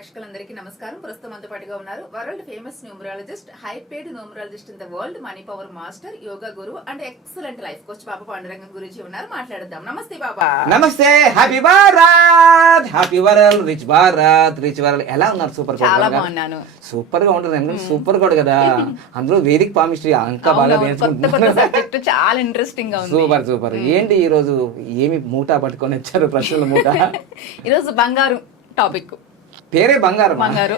ప్రేక్షకులందరికీ నమస్కారం. ప్రస్తుతం మనతో పాటుగా ఉన్నారు world famous numerologist high paid numerologist in the world money power master yoga guru and excellent life coach Baba Pandurangam గురించి ఉన్నారు. మాట్లాడదాం నమస్తే బాబా నమస్తే. Happy Bharat happy world rich Bharat rich world ఎలా ఉన్నారు? సూపర్ చాలా బాగున్నాను. సూపర్గా ఉంటుంది ఎందుకంటే సూపర్ కూడా కదా? అందులో వేదిక పామిస్ట్రీ ఇంకా బాగా సబ్జెక్ట్ చాలా ఇంట్రెస్టింగ్గా ఉంది. సూపర్ సూపర్ ఏంటి ఈ రోజు ఏమి మూట పట్టుకొని వచ్చారు ప్రశ్నల మూట? ఈరోజు బంగారు టాపిక్ పేరే బంగారం. బంగారు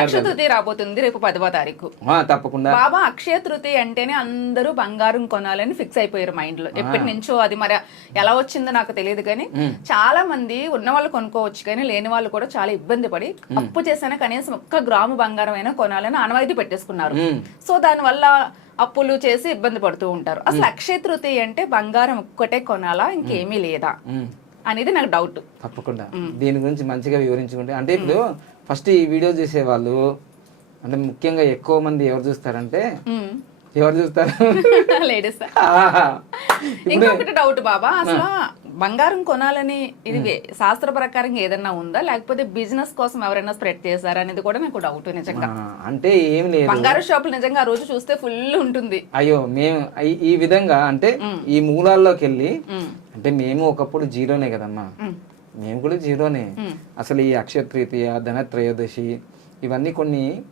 అక్షయ తృతీయ రాబోతుంది రేపు పదవ తారీఖు. తప్పకుండా. బాబా అక్షయ తృతీయ అంటేనే అందరూ బంగారం కొనాలని ఫిక్స్ అయిపోయారు మైండ్లో. ఎప్పటి నుంచో అది మరి ఎలా వచ్చిందో నాకు తెలియదు కానీ చాలా మంది ఉన్న వాళ్ళు కొనుక్కోవచ్చు కానీ లేని వాళ్ళు కూడా చాలా ఇబ్బంది పడి అప్పు చేసినా కనీసం ఒక్క గ్రాము బంగారం అయినా కొనాలని ఆనవాయితీ పెట్టేసుకున్నారు. సో దాని వల్ల అప్పులు చేసి ఇబ్బంది పడుతూ ఉంటారు. అసలు అక్షయ తృతీయ అంటే బంగారం ఒక్కటే కొనాలా? ఇంకేమీ లేదా. అనేది నాకు డౌట్ తప్పకుండా. దీని గురించి మంచిగా వివరించుకుంటే అంటే ఇప్పుడు ఫస్ట్ ఈ వీడియో చేసే వాళ్ళు అంటే ముఖ్యంగా ఎక్కువ మంది ఎవరు చూస్తారంటే ఎవరు చూస్తారు? లేడీస్. ఇంకొకటి డౌట్ బాబా అసలు బంగారం కొనాలని ఇది శాస్త్ర ప్రకారంగా ఏదన్నా ఉందా? లేకపోతే బిజినెస్ కోసం ఎవరైనా స్ప్రెడ్ చేశారా అనేది కూడా నాకు డౌట్ నిజంగా. అంటే ఏం లేదు. బంగారు షాపులు నిజంగా ఆ రోజు చూస్తే ఫుల్ ఉంటుంది. అయ్యో మేము ఈ- విధంగా అంటే ఈ మూలాల్లోకి వెళ్ళి. అంటే మేము ఒకప్పుడు జీరోనే కదమ్మా. మ్మ్. కూడా జీరోనే. అసలు ఈ అక్షయ తృతీయ ధనత్రయోదశి ఇవన్నీ కొన్ని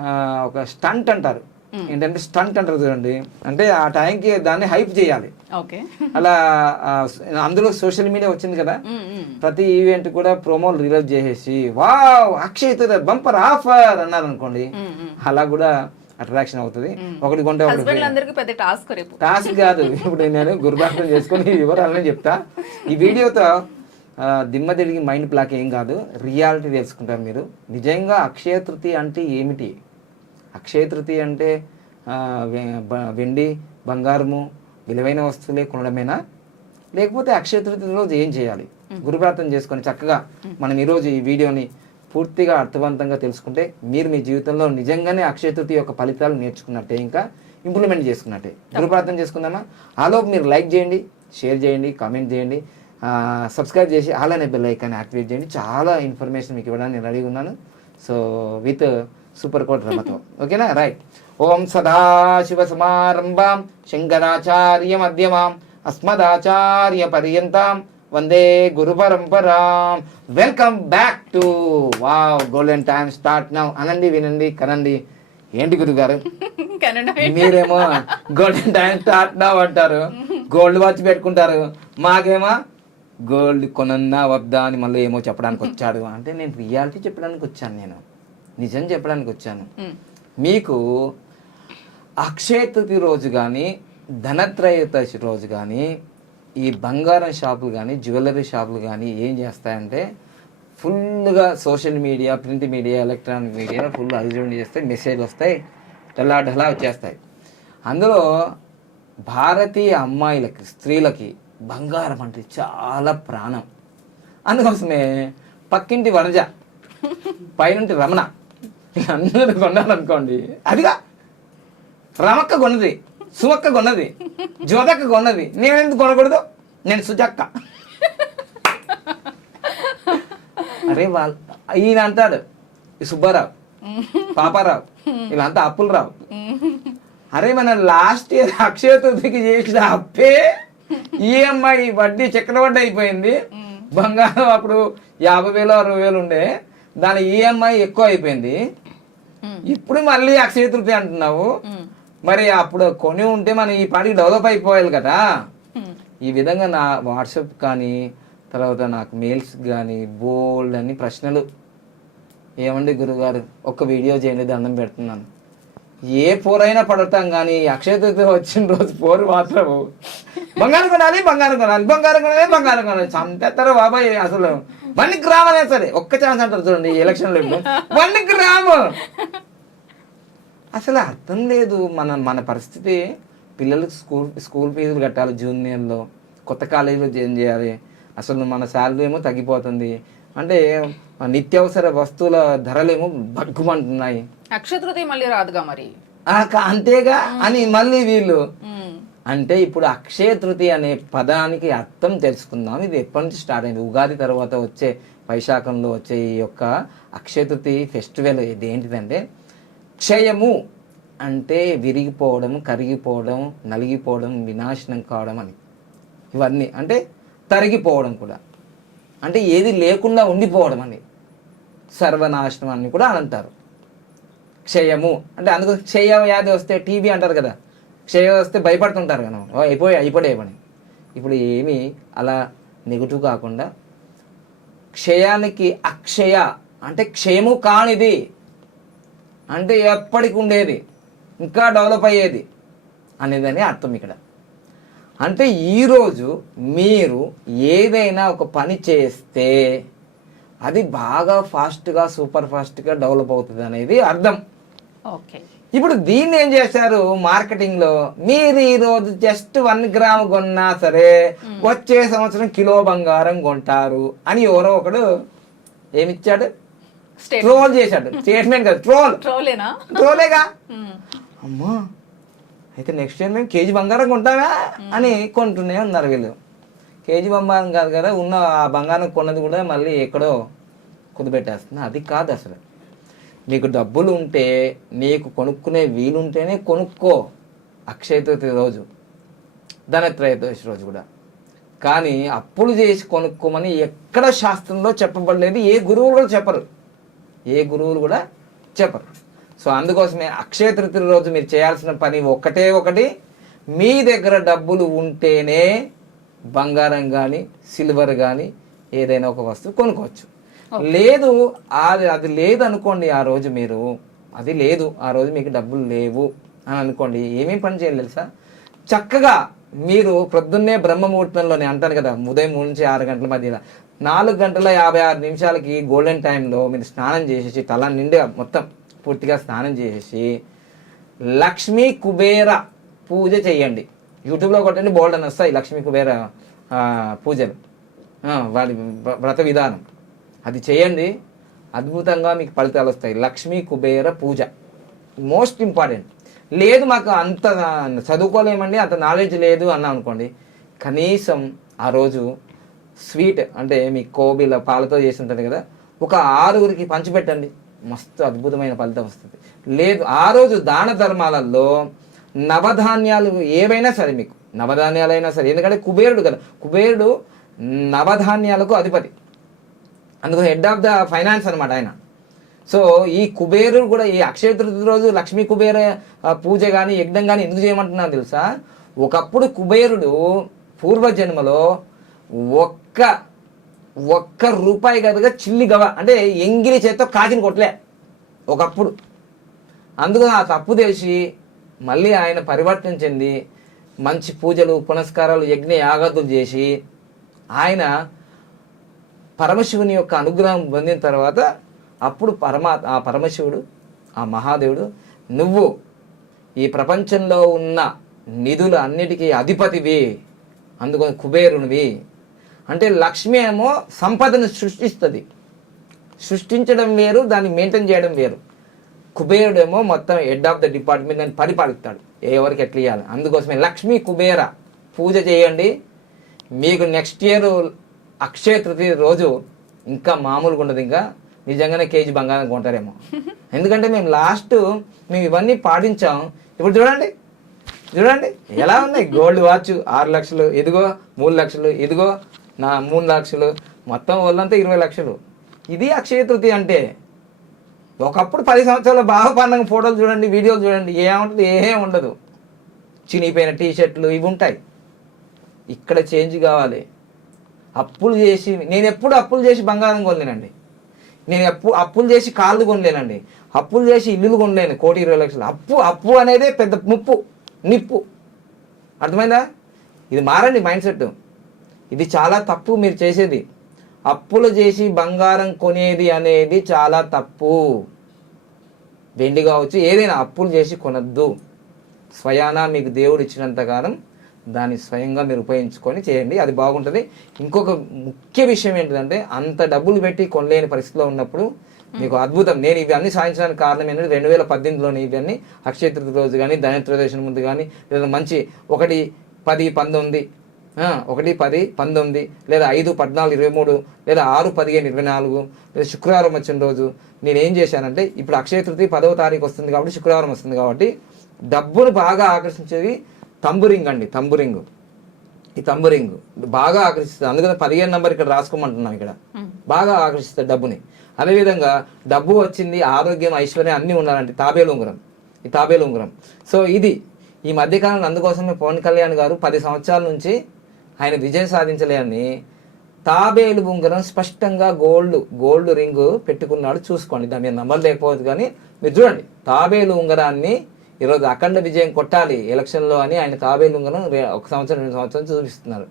ఆ, ఒక స్టంట్ అంటారు. ఏంటంటే స్టంట్ అంటారు చూడండి. అంటే ఆ టైంకి దాన్ని హైప్ చేయాలి. ఓకే. అలా అందులో సోషల్ మీడియా వచ్చింది కదా. ప్రతి ఈవెంట్ కూడా ప్రోమోలు రిలీజ్ చేసేసి వావ్ అక్షయ్ బంపర్ ఆఫర్ అన్నారు అనుకోండి అలా కూడా అట్రాక్షన్ అవుతుంది. ఒకటి కొంటే ఒకటి పెద్ద టాస్క్ రేపు. టాస్క్ కాదు. ఇప్పుడు నేను గురుభాషం చేసుకుని ఈ వివరాలని చెప్తా. ఈ వీడియోతో దిమ్మ తిరిగి మైండ్ బ్లాక్ ఏం కాదు. రియాలిటీ తెలుసుకుంటారు మీరు. నిజంగా అక్షయ తృతీయ అంటే ఏమిటి? అక్షయ తృతీయ అంటే వెండి బంగారము విలువైన వస్తువులే కొనడమేనా? లేకపోతే అక్షయ తృతీయ రోజు ఏం చేయాలి? గురుప్రార్థన చేసుకొని చక్కగా మనం ఈరోజు ఈ వీడియోని పూర్తిగా అర్థవంతంగా తెలుసుకుంటే మీరు మీ జీవితంలో నిజంగానే అక్షయ తృతీయ యొక్క ఫలితాలు నేర్చుకున్నట్టే ఇంకా ఇంప్లిమెంట్ చేసుకున్నట్టే. గురుప్రార్థన చేసుకుందామా? ఆలోపు మీరు లైక్ చేయండి షేర్ చేయండి కామెంట్ చేయండి సబ్స్క్రైబ్ చేసి అలానే బెల్ ఐకాన్ యాక్టివేట్ చేయండి. చాలా ఇన్ఫర్మేషన్ మీకు ఇవ్వడానికి నేను రెడీగా ఉన్నాను. సో విత్ సూపర్ కోట్ రమతో ఓకేనా? రైట్. ఓం సదాశివ సమారంభాం శంకరాచార్య మధ్యమాం అస్మదాచార్య పర్యంతం వందే గురు పరంపరాం welcome back to wow golden time start now. అనండి వినండి కనండి. ఏంటి గురుగారు? మీరేమో గోల్డెన్ టైం స్టార్ట్ నౌ అంటారు. గోల్డ్ వాచ్ పెట్టుకుంటారు. మాకేమో? గోల్డ్ కొనన్నా వద్దా అని మళ్ళీ ఏమో చెప్పడానికి వచ్చాడు అంటే నేను రియాలిటీ చెప్పడానికి వచ్చాను నేను. నిజం చెప్పడానికి వచ్చాను. మీకు అక్షయ తృతీయ రోజు కానీ ధనత్రయోదశి రోజు కానీ ఈ బంగారం షాపులు కానీ జ్యువెలరీ షాపులు కానీ ఏం చేస్తాయంటే ఫుల్గా social media print media electronic media full అజిజెంట్ చేస్తాయి మెసేజ్లు వస్తాయి డల్లా డల్లా వచ్చేస్తాయి. అందులో భారతీయ అమ్మాయిలకి స్త్రీలకి బంగారం అంటే చాలా ప్రాణం. అందుకోసమే పక్కింటి వనజ పైనుంటి రమణ అందరూ కొన్నారనుకోండి. అదిగా రమక్క కొన్నది సుమక్క కొన్నది జ్యోతక్క కొన్నది నేను ఎందుకు కొనకూడదు? నేను సుజక్క. అరే వాళ్ళ ఈయన అంటాడు ఈ సుబ్బారావు పాపారావు వీళ్ళంతా అప్పులు రావు అరే మన లాస్ట్ ఇయర్ అక్షయ తృతికి చేసిన అప్పే ఈఎంఐ వడ్డీ చక్రవడ్డీ అయిపోయింది. బంగారం అప్పుడు యాభై వేలు అరవై వేలు ఉండే. దాని ఈఎంఐ ఎక్కువ అయిపోయింది. ఇప్పుడు మళ్ళీ అక్షయ తృతీయ అంటున్నావు. మరి అప్పుడు కొని ఉంటే మనం ఈ పాటికి డెవలప్ అయిపోవాలి కదా. ఈ విధంగా నా వాట్సాప్ కానీ తర్వాత నాకు మెయిల్స్ కానీ బోల్డ్ అని ప్రశ్నలు. ఏమండి గురుగారు ఒక్క వీడియో చేయండి దండం పెడుతున్నాను. ఏ పోరైనా పడతాం కానీ అక్షయ తృతీయ వచ్చిన రోజు పోరు మాత్రం బంగారం కొనాలి బంగారం కొనాలి బంగారం కొనాలి బంగారం కొనాలి. చంపేస్తారు బాబాయ్ అసలు? వన్ గ్రామ్ అనే సరే ఒక్క ఛాన్స్ అంటారు చూడండి ఈ ఎలక్షన్లో ఇప్పుడు. One gram! అసలు అర్థం లేదు మన మన పరిస్థితి. పిల్లలకు స్కూల్ స్కూల్ ఫీజులు కట్టాలి జూనియర్లో కొత్త కాలేజీలో జాయిన్ చేయాలి. అసలు మన శాలరీ ఏమో తగ్గిపోతుంది. అంటే నిత్యావసర వస్తువుల ధరలేమో బగ్గుమంటున్నాయి. అక్షయ తృతీయ మళ్ళీ రాదుగా మరి? అంతేగా అని మళ్ళీ వీళ్ళు. అంటే ఇప్పుడు అక్షయ తృతీయ అనే పదానికి అర్థం తెలుసుకుందాం. ఇది ఎప్పటి నుంచి స్టార్ట్ అయింది? ఉగాది తర్వాత వచ్చే వైశాఖంలో వచ్చే ఈ యొక్క అక్షయ తృతీయ ఫెస్టివల్ ఇది ఏంటిదంటే క్షయము అంటే విరిగిపోవడం కరిగిపోవడం నలిగిపోవడం వినాశనం కావడం అని. ఇవన్నీ అంటే తరిగిపోవడం కూడా. అంటే ఏది లేకుండా ఉండిపోవడం అని. సర్వనాశనం అని కూడా అని అంటారు. క్షయము అంటే అందుకు క్షయ వ్యాధి వస్తే టీబీ అంటారు కదా. క్షయ వస్తే భయపడుతుంటారు కదా. అయిపోయి అయిపోయి పని. ఇప్పుడు ఏమీ అలా నెగిటివ్ కాకుండా క్షయానికి అక్షయ అంటే క్షయము కానిది అంటే ఎప్పటికి ఉండేది ఇంకా డెవలప్ అయ్యేది అనేదని అర్థం ఇక్కడ. అంటే ఈరోజు మీరు ఏదైనా ఒక పని చేస్తే అది బాగా ఫాస్ట్గా సూపర్ ఫాస్ట్గా డెవలప్ అవుతుంది అనేది అర్థం. ఓకే ఇప్పుడు దీన్ని ఏం చేశారు? మార్కెటింగ్లో మీరు ఈ రోజు జస్ట్ వన్ గ్రామ్ కొన్నా సరే వచ్చే సంవత్సరం కిలో బంగారం కొంటారు అని ఎవరో ఒకడు ఏమిచ్చాడు? ట్రోల్ చేశాడు. స్టేట్మెంట్ కదా ట్రోల్ ట్రోలేనా ట్రోలేగా మ్మ్. అమ్మా. అయితే నెక్స్ట్ ఇయర్ మేము కేజీ బంగారం కొంటావా? అని కొంటూనే ఉన్నారు వీళ్ళు. కేజీ బంగారం కాదు కదా ఉన్న ఆ బంగారం కొన్నది కూడా మళ్ళీ ఎక్కడో కుదిపెట్టేస్తుంది. అది కాదు అసలు. నీకు డబ్బులు ఉంటే నీకు కొనుక్కునే వీలుంటేనే కొనుక్కో. అక్షయ తృతీయ రోజు. ధనత్రయోదశి రోజు కూడా. కానీ అప్పులు చేసి కొనుక్కోమని ఎక్కడ శాస్త్రంలో చెప్పబడలేదు ఏ గురువులు కూడా చెప్పరు. ఏ గురువులు కూడా చెప్పరు. సో అందుకోసమే అక్షయ తృతీయ రోజు మీరు చేయాల్సిన పని ఒకటే ఒకటి మీ దగ్గర డబ్బులు ఉంటేనే బంగారం కానీ సిల్వర్ కానీ ఏదైనా ఒక వస్తువు కొనుక్కోవచ్చు. లేదు అది అది లేదు అనుకోండి ఆ రోజు మీరు. అది లేదు ఆ రోజు మీకు డబ్బులు లేవు అని అనుకోండి ఏమేం పని చేయాలి తెలుసా? చక్కగా మీరు ప్రొద్దున్నే బ్రహ్మముహూర్తంలోనే అంటాను కదా ఉదయం మూడు నుంచి ఆరు గంటల మధ్యలో. నాలుగు గంటల యాభై ఆరు నిమిషాలకి గోల్డెన్ టైంలో మీరు స్నానం చేసేసి తల నిండా మొత్తం పూర్తిగా స్నానం చేసేసి లక్ష్మీ కుబేర పూజ చేయండి. యూట్యూబ్లో కొట్టండి బోల్డ్ అని వస్తాయి లక్ష్మీ కుబేర పూజలు. వాడి వ్రత విధానం. అది చేయండి. అద్భుతంగా మీకు ఫలితాలు వస్తాయి. లక్ష్మీ కుబేర పూజ. మోస్ట్ ఇంపార్టెంట్ లేదు మాకు అంత చదువుకోలేమండి అంత నాలెడ్జ్ లేదు అన్నా అనుకోండి. కనీసం ఆ రోజు స్వీట్ అంటే మీ కోబిల పాలతో చేసి ఉంటుంది కదా ఒక ఆరుగురికి పంచిపెట్టండి మస్తు అద్భుతమైన ఫలితం వస్తుంది. లేదు ఆ రోజు దాన ధర్మాలలో నవధాన్యాలు ఏవైనా సరే మీకు నవధాన్యాలైనా సరే. ఎందుకంటే కుబేరుడు కదా కుబేరుడు నవధాన్యాలకు అధిపతి. అందుకు హెడ్ ఆఫ్ ద ఫైనాన్స్ అనమాట ఆయన. సో ఈ కుబేరుడు కూడా ఈ అక్షయ తృతీయ రోజు లక్ష్మీ కుబేర పూజ కానీ యజ్ఞం కానీ ఎందుకు చేయమంటున్నాను తెలుసా? ఒకప్పుడు కుబేరుడు పూర్వజన్మలో ఒక్క ఒక్క రూపాయి కదగా చిల్లి గవ అంటే ఎంగిలి చేత్తో కాకిని కొట్టలే. ఒకప్పుడు. అందుకు ఆ తప్పు తెలిసి మళ్ళీ ఆయన పరివర్తన చెంది మంచి పూజలు పునస్కారాలు యజ్ఞ యాగాదులు చేసి ఆయన పరమశివుని యొక్క అనుగ్రహం పొందిన తర్వాత అప్పుడు పరమా ఆ పరమశివుడు ఆ మహాదేవుడు నువ్వు ఈ ప్రపంచంలో ఉన్న నిధులు అన్నిటికీ అధిపతివి అందుకని కుబేరునివి. అంటే లక్ష్మి ఏమో సంపదను సృష్టిస్తుంది. సృష్టించడం వేరు దాన్ని మెయింటైన్ చేయడం వేరు. కుబేరుడేమో మొత్తం హెడ్ ఆఫ్ ద డిపార్ట్మెంట్ అని పరిపాలిస్తాడు. ఎవరికి ఎట్లా ఇవ్వాలి అందుకోసమే లక్ష్మీ కుబేర. పూజ చేయండి. మీకు నెక్స్ట్ ఇయర్ అక్షయ తృతీయ రోజు ఇంకా మామూలుగా ఉండదు ఇంకా నిజంగానే కేజీ బంగారం కొంటారేమో. ఎందుకంటే మేము లాస్ట్ మేము ఇవన్నీ పాటించాం. ఇప్పుడు చూడండి చూడండి ఎలా ఉన్నాయి? గోల్డ్ వాచ్ ఆరు లక్షలు ఇదిగో మూడు లక్షలు ఇదిగో నా మూడు లక్షలు మొత్తం వాళ్ళంతా ఇరవై లక్షలు. ఇది అక్షయ తృతీయ అంటే. ఒకప్పుడు పది సంవత్సరాల బాగా పండుగ ఫోటోలు చూడండి వీడియోలు చూడండి ఏముంటుంది? ఏం ఉండదు. చినిగిపోయిన టీ షర్ట్లు ఇవి ఉంటాయి. ఇక్కడ చేంజ్ కావాలి. అప్పులు చేసి నేను ఎప్పుడు అప్పులు చేసి బంగారం కొనలేనండి. నేను అప్పు అప్పులు చేసి కాళ్ళు కొనలేనండి. అప్పులు చేసి ఇల్లులు కొనలేను కోటి ఇరవై లక్షలు. అప్పు అప్పు అనేదే పెద్ద ముప్పు నిప్పు. అర్థమైందా? ఇది మారండి మైండ్ సెట్. ఇది చాలా తప్పు మీరు చేసేది. అప్పులు చేసి బంగారం కొనేది అనేది చాలా తప్పు. వెండి కావచ్చు ఏదైనా అప్పులు చేసి కొనద్దు. స్వయానా మీకు దేవుడు ఇచ్చినంతకాలం దాన్ని స్వయంగా మీరు ఉపయోగించుకొని చేయండి. అది బాగుంటుంది. ఇంకొక ముఖ్య విషయం ఏంటంటే అంత డబ్బులు పెట్టి కొనలేని పరిస్థితిలో ఉన్నప్పుడు మీకు అద్భుతం. నేను ఇవన్నీ సాధించడానికి కారణం ఏంటంటే రెండు వేల పద్దెనిమిదిలోనే ఇవన్నీ అక్షయ తృతీయ రోజు కానీ ధనత్రయోదశి ముందు కానీ లేదా మంచి ఒకటి పది పంతొమ్మిది ఒకటి పది పంతొమ్మిది లేదా ఐదు పద్నాలుగు ఇరవై మూడు లేదా ఆరు పదిహేను ఇరవై నాలుగు లేదా శుక్రవారం వచ్చిన రోజు నేను ఏం చేశానంటే ఇప్పుడు అక్షయ తృతీయ పదవ తారీఖు వస్తుంది కాబట్టి శుక్రవారం వస్తుంది కాబట్టి డబ్బును బాగా ఆకర్షించేవి తంబురింగ్ అండి తంబురింగ్. ఈ తంబురింగ్. బాగా ఆకర్షిస్తుంది. అందుకని పదిహేను నెంబర్ ఇక్కడ రాసుకోమంటున్నాం ఇక్కడ. బాగా ఆకర్షిస్తుంది డబ్బుని. అదేవిధంగా డబ్బు వచ్చింది ఆరోగ్యం ఐశ్వర్యం అన్నీ ఉండాలంటే తాబేలు ఉంగరం. ఈ తాబేలు ఉంగరం. సో ఇది ఈ మధ్యకాలంలో అందుకోసమే పవన్ కళ్యాణ్ గారు పది సంవత్సరాల నుంచి ఆయన విజయం సాధించలేని తాబేలు ఉంగరం స్పష్టంగా గోల్డ్ గోల్డ్ రింగ్ పెట్టుకున్నాడు. చూసుకోండి దాని మీద నంబర్ లేకపోవద్దు కానీ మీరు చూడండి. తాబేలు ఉంగరాన్ని ఈరోజు అఖండ విజయం కొట్టాలి ఎలక్షన్లో అని ఆయన తాబేలు ఉంగరం ఒక సంవత్సరం రెండు సంవత్సరం చూపిస్తున్నారు.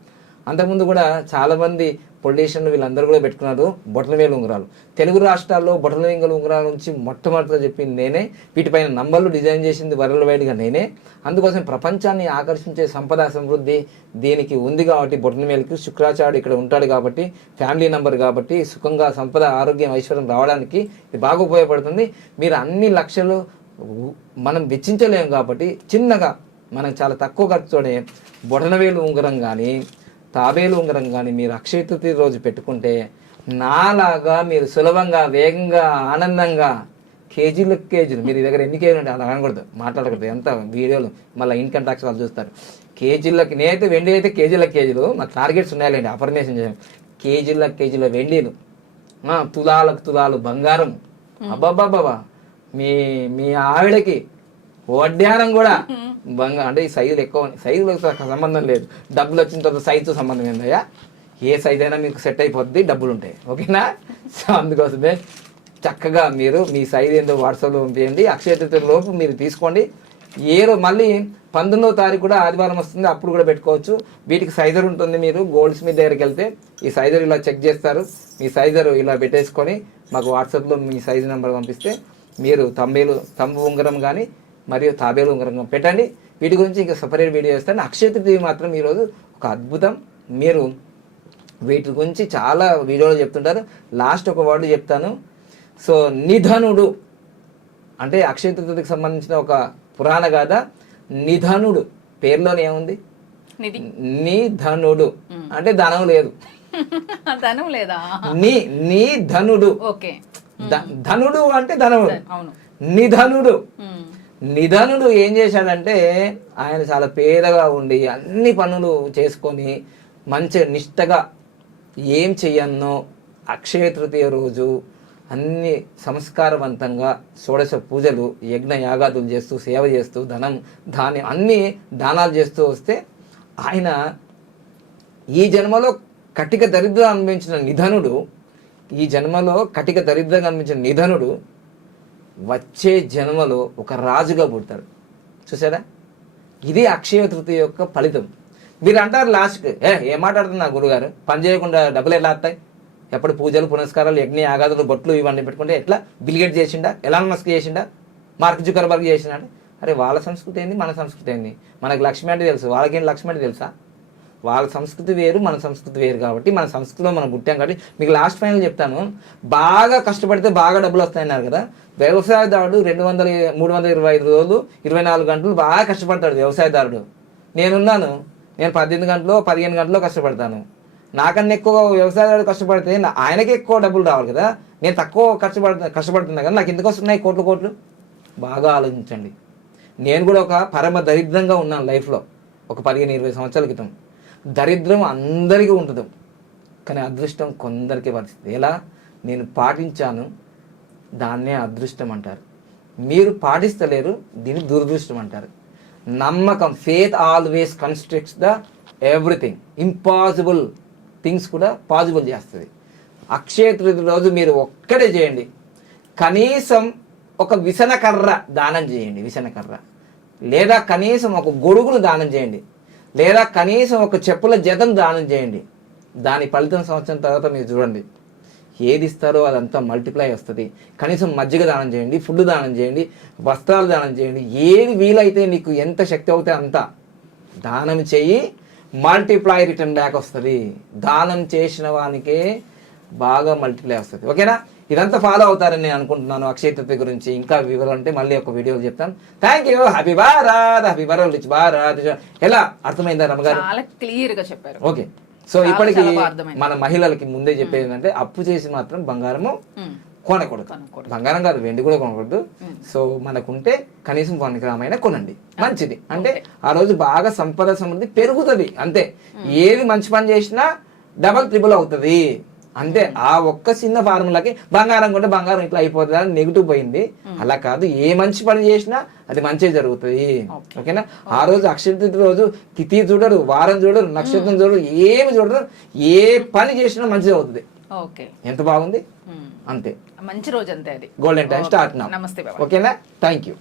అంతకుముందు కూడా చాలామంది పొలిటీషియన్లు వీళ్ళందరూ కూడా పెట్టుకున్నారు బొటనవేలు ఉంగరాలు. తెలుగు రాష్ట్రాల్లో బొటనవేలు ఉంగరాల నుంచి మొట్టమొదటిగా చెప్పింది నేనే. వీటిపైన నంబర్లు డిజైన్ చేసింది వరల్డ్ వైడ్గా నేనే. అందుకోసం ప్రపంచాన్ని ఆకర్షించే సంపద సమృద్ధి దీనికి ఉంది కాబట్టి బొటనవేలుకి. శుక్రాచార్యుడు ఇక్కడ ఉంటాడు కాబట్టి ఫ్యామిలీ నంబర్ కాబట్టి సుఖంగా సంపద ఆరోగ్యం ఐశ్వర్యం రావడానికి ఇది బాగా ఉపయోగపడుతుంది. మీరు అన్ని లక్షలు మనం వెచ్చించలేము కాబట్టి చిన్నగా మనం చాలా తక్కువ ఖర్చుతోనే బొటనవేలు ఉంగరం కానీ తాబేలు ఉంగరం కానీ మీరు అక్షయ తృతీయ రోజు పెట్టుకుంటే నాలాగా మీరు సులభంగా వేగంగా ఆనందంగా కేజీలు కేజీలు మీరు దగ్గర ఎన్ని కేజీలు ఉంటాయి అలా అనకూడదు మాట్లాడకూడదు. ఎంత వీడియోలు మళ్ళీ ఇన్కమ్ ట్యాక్స్ వాళ్ళు చూస్తారు. కేజీలకి నేనైతే వెండి అయితే కేజీల కేజీలు మా టార్గెట్స్ ఉన్నాయండి అఫర్మేషన్ చేయాలి కేజీల కేజీల వెండిలు తులాలకు తులాలు బంగారం. అబ్బాబ్బాబ్బా మీ మీ ఆవిడకి వడ్డానం కూడా బంగా అంటే ఈ సైజులు ఎక్కువ ఉన్నాయి. సైజులకు స- సంబంధం లేదు. డబ్బులు వచ్చిన తర్వాత సైజుతో సంబంధం ఏందయ్యా ఏ సైజ్ అయినా మీకు సెట్ అయిపోద్ది డబ్బులు ఉంటాయి. ఓకేనా? సో అందుకోసమే చక్కగా మీరు మీ సైజ్ ఏందో వాట్సాప్లో పంపించండి అక్షయ లోపు మీరు తీసుకోండి. ఏ రో- మళ్ళీ పంతొమ్మిదవ తారీఖు కూడా ఆదివారం వస్తుంది. అప్పుడు కూడా పెట్టుకోవచ్చు. వీటికి సైజర్ ఉంటుంది మీరు. గోల్డ్ స్మిత్ దగ్గరికి వెళ్తే ఈ సైజర్ ఇలా చెక్ చేస్తారు. మీ సైజర్ ఇలా పెట్టేసుకొని మాకు వాట్సాప్లో మీ సైజ్ నెంబర్ పంపిస్తే మీరు తంబేలు తంబు ఉంగరం కానీ మరియు తాబేలు ఉంగరం పెట్టండి. వీటి గురించి ఇంకా సపరేట్ వీడియో చేస్తాను. అక్షయ తృతీయ మాత్రం ఈరోజు ఒక అద్భుతం. మీరు వీటి గురించి చాలా వీడియోలు చెప్తుంటారు. లాస్ట్ ఒక వర్డ్ చెప్తాను. సో నిధనుడు అంటే అక్షయ తృతీయకి సంబంధించిన ఒక పురాణ గాథ. నిధనుడు పేరులోనే ఏముంది? నిధి. నిధనుడు. అంటే ధనం లేదు. ధనం లేదా? నీ నీ ధనుడు. ఓకే. ధనుడు అంటే అవును. నిధనుడు. నిధనుడు ఏం చేశాడంటే ఆయన చాలా పేదగా ఉండి అన్ని పనులు చేసుకొని మంచి నిష్టగా ఏం చెయ్యన్నో అక్షయ తృతీయ రోజు అన్ని సంస్కారవంతంగా షోడశ పూజలు యజ్ఞ యాగాదులు చేస్తూ సేవ చేస్తూ ధనం ధాన్యం అన్ని దానాలు చేస్తూ వస్తే ఆయన ఈ జన్మలో కటిక దరిద్రం అనుభవించిన నిధనుడు ఈ జన్మలో కటిక దరిద్రంగా అనిపించిన నిధనుడు వచ్చే జన్మలో ఒక రాజుగా పుడతాడు. చూసారా? ఇది అక్షయ తృతీయ యొక్క ఫలితం. మీరు అంటారు లాస్ట్కి ఏ ఏం మాట్లాడుతున్నా గురుగారు? పని చేయకుండా డబ్బులు ఎలా వస్తాయి? ఎప్పుడు పూజలు పునస్కారాలు యజ్ఞ ఆగాదులు బొట్లు ఇవన్నీ పెట్టుకుంటే ఎట్లా? బిల్గేట్ చేసిండా? ఎలాన్ మస్క్ చేసిండా? మార్క్ జుకర్బర్గ్ చేసిండా అరే వాళ్ళ సంస్కృతి ఏంది? మన సంస్కృతి ఏంది? మనకు లక్ష్మి అంటే తెలుసు. వాళ్ళకేం లక్ష్మి అంటే తెలుసా? వాళ్ళ సంస్కృతి వేరు మన సంస్కృతి వేరు కాబట్టి మన సంస్కృతిలో మనం పుట్టాం కాబట్టి మీకు లాస్ట్ ఫైనల్ చెప్తాను. బాగా కష్టపడితే బాగా డబ్బులు వస్తాయన్నారు కదా. వ్యవసాయదారుడు రెండు వందల మూడు వందల ఇరవై ఐదు రోజులు ఇరవై నాలుగు గంటలు బాగా కష్టపడతాడు వ్యవసాయదారుడు. నేనున్నాను నేను పద్దెనిమిది గంటలు పదిహేను గంటలు కష్టపడతాను. నాకన్నా ఎక్కువ వ్యవసాయదారుడు కష్టపడితే నా- ఆయనకి ఎక్కువ డబ్బులు రావాలి కదా. నేను తక్కువ కష్టపడుతున్నా కష్టపడుతున్నా కదా. నాకు ఎందుకు వస్తున్నాయి కోట్లు కోట్లు? బాగా ఆలోచించండి. నేను కూడా ఒక పరమ దరిద్రంగా ఉన్నాను లైఫ్లో. ఒక పదిహేను ఇరవై సంవత్సరాల క్రితం. దరిద్రం అందరికీ ఉంటుంది. కానీ అదృష్టం కొందరికి పరిస్థితి. ఎలా? నేను పాటించాను దాన్నే అదృష్టం అంటారు. మీరు పాటిస్తలేరు దీన్ని దురదృష్టం అంటారు. నమ్మకం faith always constructs the everything impossible things కూడా పాసిబుల్ చేస్తుంది. అక్షయ తృతి రోజు మీరు ఒక్కటే చేయండి. కనీసం ఒక విసనకర్ర దానం చేయండి విసనకర్ర. లేదా కనీసం ఒక గొడుగును దానం చేయండి. లేదా కనీసం ఒక చెప్పుల జతను దానం చేయండి. దాని ఫలితం సంవత్సరం తర్వాత మీరు చూడండి. ఏది ఇస్తారో అదంతా మల్టిప్లై వస్తుంది. కనీసం మజ్జిగ దానం చేయండి ఫుడ్ దానం చేయండి వస్త్రాలు దానం చేయండి. ఏది వీలైతే నీకు ఎంత శక్తి అవుతే అంత దానం చెయ్యి మల్టిప్లై రిటర్న్ బ్యాక్ వస్తుంది. దానం చేసిన వానికే బాగా మల్టిప్లై వస్తుంది. ఓకేనా? ఇదంతా ఫాలో అవుతారని నేను అనుకుంటున్నాను అక్షయ తృతీయ గురించి. ఇంకా వివరం అంటే మళ్ళీ ఒక వీడియో చెప్తాను. Thank you happy Bharat happy Bharat rich Bharat ఎలా? అర్థమైందా రమ్మగారు? చాలా క్లియర్గా చెప్పారు. ఓకే సో ఇప్పటికి. మన మహిళలకి ముందే చెప్పేది ఏంటంటే అప్పు చేసి మాత్రం బంగారము ఉమ్. కొనకూడదు. బంగారం కాదు వెండి కూడా కొనకూడదు. సో మనకుంటే కనీసం వన్ గ్రామ్ అయినా కొనండి మంచిది. అంటే ఆ రోజు బాగా సంపద సమృద్ధి పెరుగుతుంది. అంతే. ఏది మంచి పని చేసినా డబల్ ట్రిపుల్ అవుతుంది. అంతే ఆ ఒక్క చిన్న ఫార్ములాకి బంగారం కొంటే బంగారం ఇట్లా అయిపోతుంది అని నెగిటివ్ పోయింది. అలా కాదు ఏ మంచి పని చేసినా అది మంచి జరుగుతుంది. ఓకేనా? ఆ రోజు అక్షయ రోజు తిథి చూడరు వారం చూడరు నక్షత్రం చూడరు ఏమి చూడరు ఏ పని చేసినా మంచిది అవుతుంది. ఓకే ఎంత బాగుంది. అంతే. మంచి రోజు అంతే అది గోల్డెన్ టైం. స్టార్ట్ నమస్తే ఓకేనా? Thank you